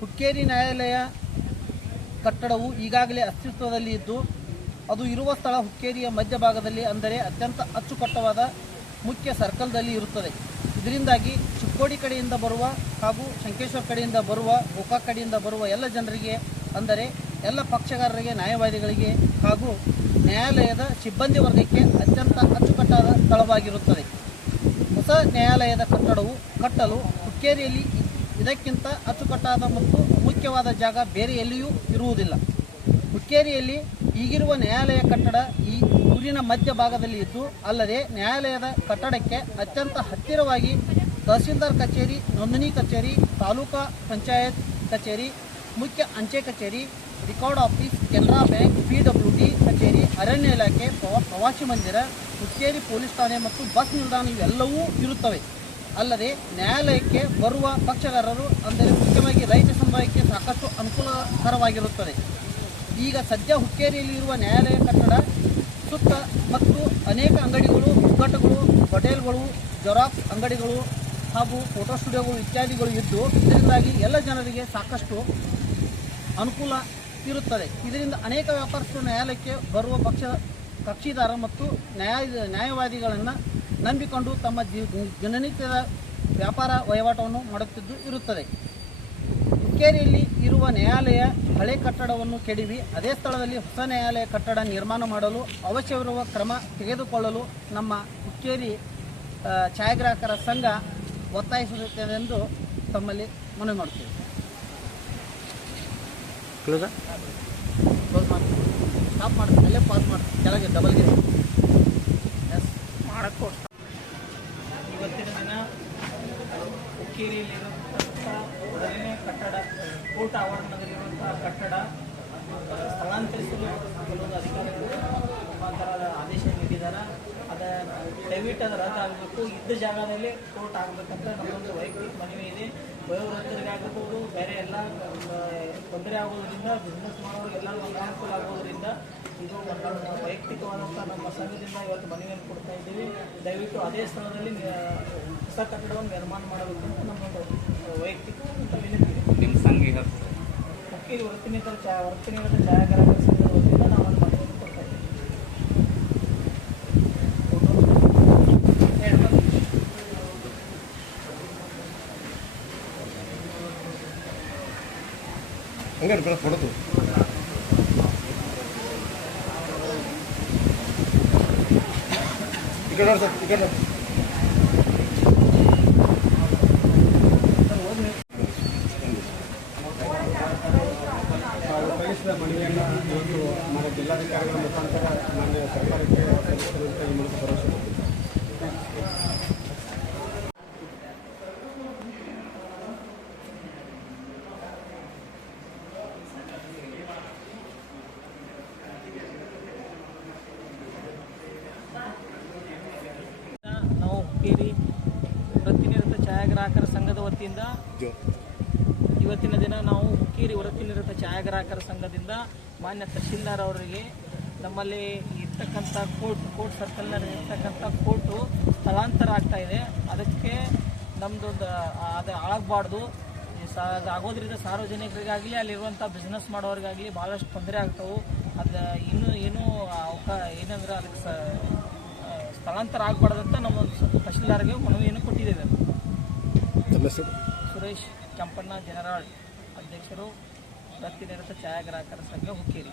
ಹುಕ್ಕೇರಿ ನ್ಯಾಯಾಲಯ ಕಟ್ಟಡವು ಈಗಾಗಲೇ ಅಸ್ತಿತ್ವದಲ್ಲಿ ಇದ್ದು ಅದು ಇರುವ ಸ್ಥಳ ಹುಕ್ಕೇರಿಯ ಮಧ್ಯಭಾಗದಲ್ಲಿ, ಅಂದರೆ ಅತ್ಯಂತ ಅಚ್ಚುಕಟ್ಟವಾದ ಮುಖ್ಯ ಸರ್ಕಲ್ದಲ್ಲಿ ಇರುತ್ತದೆ. ಇದರಿಂದಾಗಿ ಚಿಕ್ಕೋಡಿ ಕಡೆಯಿಂದ ಬರುವ ಹಾಗೂ ಶಂಕೇಶ್ವರ ಕಡೆಯಿಂದ ಬರುವ, ಗೋಕಾಕ್ ಕಡೆಯಿಂದ ಬರುವ ಎಲ್ಲ ಜನರಿಗೆ, ಅಂದರೆ ಎಲ್ಲ ಪಕ್ಷಗಾರರಿಗೆ, ನ್ಯಾಯವಾದಿಗಳಿಗೆ ಹಾಗೂ ನ್ಯಾಯಾಲಯದ ಸಿಬ್ಬಂದಿ ವರ್ಗಕ್ಕೆ ಅತ್ಯಂತ ಅಚ್ಚುಕಟ್ಟಾದ ಸ್ಥಳವಾಗಿರುತ್ತದೆ. ಹೊಸ ನ್ಯಾಯಾಲಯದ ಕಟ್ಟಡವು ಕಟ್ಟಲು ಹುಕ್ಕೇರಿಯಲ್ಲಿ ಇದಕ್ಕಿಂತ ಅಚ್ಚುಕಟ್ಟಾದ ಮತ್ತು ಮುಖ್ಯವಾದ ಜಾಗ ಬೇರೆ ಎಲ್ಲಿಯೂ ಇರುವುದಿಲ್ಲ. ಹುಕ್ಕೇರಿಯಲ್ಲಿ ಈಗಿರುವ ನ್ಯಾಯಾಲಯ ಕಟ್ಟಡ ಈ ಊರಿನ ಮಧ್ಯಭಾಗದಲ್ಲಿ ಇದ್ದು, ಅಲ್ಲದೆ ನ್ಯಾಯಾಲಯದ ಕಟ್ಟಡಕ್ಕೆ ಅತ್ಯಂತ ಹತ್ತಿರವಾಗಿ ತಹಸೀಲ್ದಾರ್ ಕಚೇರಿ, ನೋಂದಣಿ ಕಚೇರಿ, ತಾಲೂಕಾ ಪಂಚಾಯತ್ ಕಚೇರಿ, ಮುಖ್ಯ ಅಂಚೆ ಕಚೇರಿ, record office, Canara bank, PWD ಕಚೇರಿ, ಅರಣ್ಯ ಇಲಾಖೆ, ಪ್ರವಾಸಿ ಮಂದಿರ, ಹುಕ್ಕೇರಿ ಪೊಲೀಸ್ ಠಾಣೆ ಮತ್ತು ಬಸ್ ನಿಲ್ದಾಣ ಇವೆಲ್ಲವೂ ಇರುತ್ತವೆ. ಅಲ್ಲದೆ ನ್ಯಾಯಾಲಯಕ್ಕೆ ಬರುವ ಪಕ್ಷಗಾರರು, ಅಂದರೆ ಮುಖ್ಯವಾಗಿ ರೈತ ಸಮುದಾಯಕ್ಕೆ ಸಾಕಷ್ಟು ಅನುಕೂಲಕರವಾಗಿರುತ್ತದೆ. ಈಗ ಸದ್ಯ ಹುಕ್ಕೇರಿಯಲ್ಲಿ ಇರುವ ನ್ಯಾಯಾಲಯ ಕಟ್ಟಡ ಸುತ್ತ ಮತ್ತು ಅನೇಕ ಅಂಗಡಿಗಳು, ಹುಕ್ಕಟಗಳು, ಹೋಟೆಲ್ಗಳು, ಜೆರಾಕ್ಸ್ ಅಂಗಡಿಗಳು ಹಾಗೂ ಫೋಟೋ ಸ್ಟುಡಿಯೋಗಳು ಇತ್ಯಾದಿಗಳು ಇದ್ದು, ಇದರಿಂದಾಗಿ ಎಲ್ಲ ಜನರಿಗೆ ಸಾಕಷ್ಟು ಅನುಕೂಲ ಇರುತ್ತದೆ. ಇದರಿಂದ ಅನೇಕ ವ್ಯಾಪಾರಸ್ಥರು ನ್ಯಾಯಾಲಯಕ್ಕೆ ಬರುವ ಕಕ್ಷಿದಾರ ಮತ್ತು ನ್ಯಾಯವಾದಿಗಳನ್ನು ನಂಬಿಕೊಂಡು ತಮ್ಮ ದಿನನಿತ್ಯದ ವ್ಯಾಪಾರ ವಹಿವಾಟವನ್ನು ಮಾಡುತ್ತಿದ್ದು ಇರುತ್ತದೆ. ಹುಕ್ಕೇರಿಯಲ್ಲಿ ಇರುವ ನ್ಯಾಯಾಲಯ ಹಳೆ ಕಟ್ಟಡವನ್ನು ಕೆಡವಿ ಅದೇ ಸ್ಥಳದಲ್ಲಿ ಹೊಸ ನ್ಯಾಯಾಲಯ ಕಟ್ಟಡ ನಿರ್ಮಾಣ ಮಾಡಲು ಅವಶ್ಯವಿರುವ ಕ್ರಮ ತೆಗೆದುಕೊಳ್ಳಲು ನಮ್ಮ ಹುಕ್ಕೇರಿ ಛಾಯಾಗ್ರಾಹಕರ ಸಂಘ ಒತ್ತಾಯಿಸುತ್ತದೆ ಎಂದು ತಮ್ಮಲ್ಲಿ ಮನವಿ ಮಾಡುತ್ತೇವೆ. ಸ್ಟಾಪ್ ಮಾಡ್ತೀನಿ, ಅಲ್ಲೇ ಪಾಸ್ ಮಾಡ್ತೀನಿ, ಕೆಳಗೆ ಡಬಲ್ ಗೆ ಮಾಡಕ್ಕೆ. ಇವತ್ತಿನ ದಿನ ಹುಕ್ಕೇರಿಯಲ್ಲಿರುವಂಥ ಮೊದಲನೇ ಕಟ್ಟಡ, ಕೋರ್ಟ್ ಆವರಣದಲ್ಲಿರುವಂಥ ಕಟ್ಟಡ ಸ್ಥಳಾಂತರಿಸಲು ಕೆಲವು ಅಧಿಕಾರಿಗಳು ಮುಖಾಂತರ ಆದೇಶ ನೀಡಿದ್ದಾರೆ. ದಯವಿಟ್ಟು ಅದು ರದ್ದು ಆಗಬೇಕು. ಇದ್ದ ಜಾಗದಲ್ಲಿ ಕೋರ್ಟ್ ಆಗಬೇಕಂತ ನಮ್ಮೊಂದು ವೈಯಕ್ತಿಕ ಮನವಿ ಇದೆ. ವಯೋವೃದ್ಧರಿಗಾಗಬಹುದು, ಬೇರೆ ಎಲ್ಲ ತೊಂದರೆ ಆಗೋದ್ರಿಂದ, ಬಿಸ್ನೆಸ್ ಮಾಡೋರಿಗೆ ಎಲ್ಲರಿಗೂ ಅನುಕೂಲ ಆಗೋದ್ರಿಂದ ಇದು ನಮ್ಮ ವೈಯಕ್ತಿಕವಾದಂಥ ನಮ್ಮ ಸಂಘದಿಂದ ಇವತ್ತು ಮನವಿಯನ್ನು ಕೊಡ್ತಾ ಇದ್ದೀವಿ. ದಯವಿಟ್ಟು ಅದೇ ಸ್ಥಳದಲ್ಲಿ ಹೊಸ ಕಟ್ಟಡವನ್ನು ನಿರ್ಮಾಣ ಮಾಡಬೇಕು ಅಂತ ನಮ್ಮೊಂದು ವೈಯಕ್ತಿಕ ವಿನಂತಿ ಇದೆ. ನಿಮ್ಮ ಸಂಘ ಹುಕ್ಕೇರಿ ವೃತ್ತಿನಿರತ ಛಾಯಾಗ್ರಾಹಕರ ಸಂಘದ ವತಿಯಿಂದ ನಾವು ಒಂದು ಮನವಿಯನ್ನು ಕೊಡ್ತಾ ಇದ್ದೀವಿ. ಹಂಗೆ ಕೊಡೋದು ఇక్కడ సర్ ఇక్కడ ಉಪಯೋಗಿಸಿದ ಮನವಿಯನ್ನು ಇವತ್ತು ನಮ್ಮ ಜಿಲ್ಲಾಧಿಕಾರಿಗಳ ಮುಖಾಂತರ ಮಾನ್ಯ ಸರ್ಕಾರಕ್ಕೆ ಈ ಮೂಲಕ ಭರವಸೆ ಕೊಟ್ಟಿದೆ. ಹುಕ್ಕೇರಿ ವೃತ್ತಿನಿರತ ಛಾಯಾಗ್ರಾಹಕರ ಸಂಘದ ವತಿಯಿಂದ ಇವತ್ತಿನ ದಿನ ನಾವು ಹುಕ್ಕೇರಿ ವೃತ್ತಿನಿರತ ಛಾಯಾಗ್ರಾಹಕರ ಸಂಘದಿಂದ ಮಾನ್ಯ ತಹಶೀಲ್ದಾರ್ ಅವರಿಗೆ ನಮ್ಮಲ್ಲಿ ಇರ್ತಕ್ಕಂಥ ಕೋರ್ಟ್ ಸರ್ಕಲ್ನಲ್ಲಿ ಇರ್ತಕ್ಕಂಥ ಕೋರ್ಟು ಸ್ಥಳಾಂತರ ಆಗ್ತಾ ಇದೆ. ಅದಕ್ಕೆ ನಮ್ಮದು ಅದು ಹಾಳಾಗಬಾರ್ದು. ಆಗೋದ್ರಿಂದ ಸಾರ್ವಜನಿಕರಿಗಾಗಲಿ ಅಲ್ಲಿರುವಂಥ ಬಿಸ್ನೆಸ್ ಮಾಡೋರಿಗಾಗಲಿ ಭಾಳಷ್ಟು ತೊಂದರೆ ಆಗ್ತಾವೆ. ಅದು ಏನೂ ಏನಂದ್ರೆ ಅದಕ್ಕೆ ಸ್ಥಳಾಂತರ ಆಗಬಾರ್ದಂತ ನಮ್ಮ ತಹಶೀಲ್ದಾರ್ಗೆ ಮನವಿಯನ್ನು ಕೊಟ್ಟಿದ್ದೇವೆ. ಸುರೇಶ್ ಕೆಂಪಣ್ಣ, ಜನರಲ್ ಅಧ್ಯಕ್ಷರು, ವೃತ್ತಿನಿರತ ಛಾಯಾಗ್ರಾಹಕರ ಸಂಘ ಹುಕ್ಕೇರಿ.